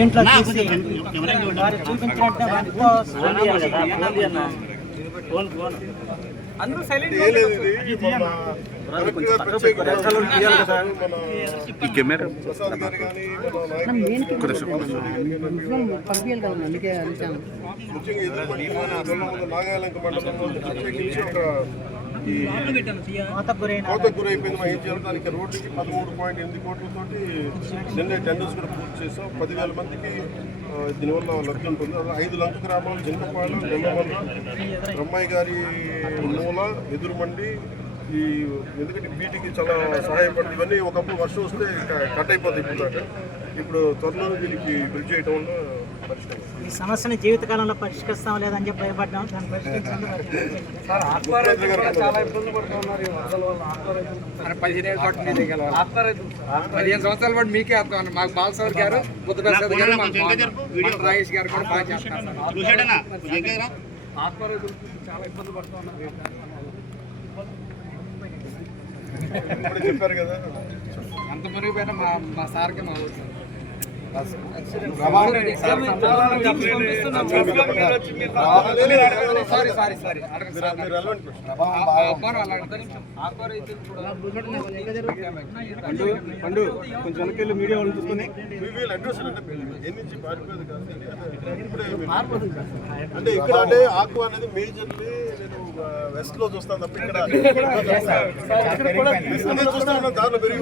దీంట్లో చూసి వారు చూపించినట్టు అందరూ సైలెంట్ నాగాలంక మండలంలో ప్రత్యేకించి ఒక కోతకు గురైపోయింది. మనం ఏం చేయాలి, దానికి రోడ్డుకి 13.8 కోట్లతోటి నిన్నే టెండర్స్ కూడా పూర్తి చేసాం. 10,000 మందికి దీనివల్ల లబ్ధి ఉంటుంది. అలా 5 లంక గ్రామాలు జింకపాడు, గొల్లమల్ల, బ్రహ్మయ్య గారి మూల, ఎదురుమండి, ఈ ఎందుకంటే వీటికి చాలా సహాయపడుతుంది. ఇవన్నీ ఒకప్పుడు వర్షం వస్తే కట్ అయిపోతాయి. ఇప్పుడు త్వరలో దీనికి బ్రిడ్జ్ చేయడం వల్ల పరిష్కారం. ఈ సమస్యను జీవితకాలంలో పరిష్కరిస్తాం లేదని చెప్పి భయపడ్డాం. దాన్ని పరిష్కరించడం చాలా ఇబ్బంది పడుతున్నారు. 15 సంవత్సరాల పాటు మీకే అర్థం. మాకు బాలసౌర్ గారు, బుద్ధప్రసాద్ గారు, రాజేష్ గారు కూడా బాగా చేస్తారు. ఆత్మరైతులు చాలా ఇబ్బంది పడుతున్నారు. చెప్పారు కదా, అంత మెరుగుపోయినా మా సార్కే మా ఊరు పండు కొంచెం వెనకెళ్ళి మీడియా వాళ్ళు చూసుకుని అడ్రస్ అంటే ఇక్కడ అంటే ఆకు అనేది మేజర్లీ నేను వెస్ట్ లో చూస్తాను తప్ప ఇక్కడ చూస్తాను. దాంట్లో పెరిగి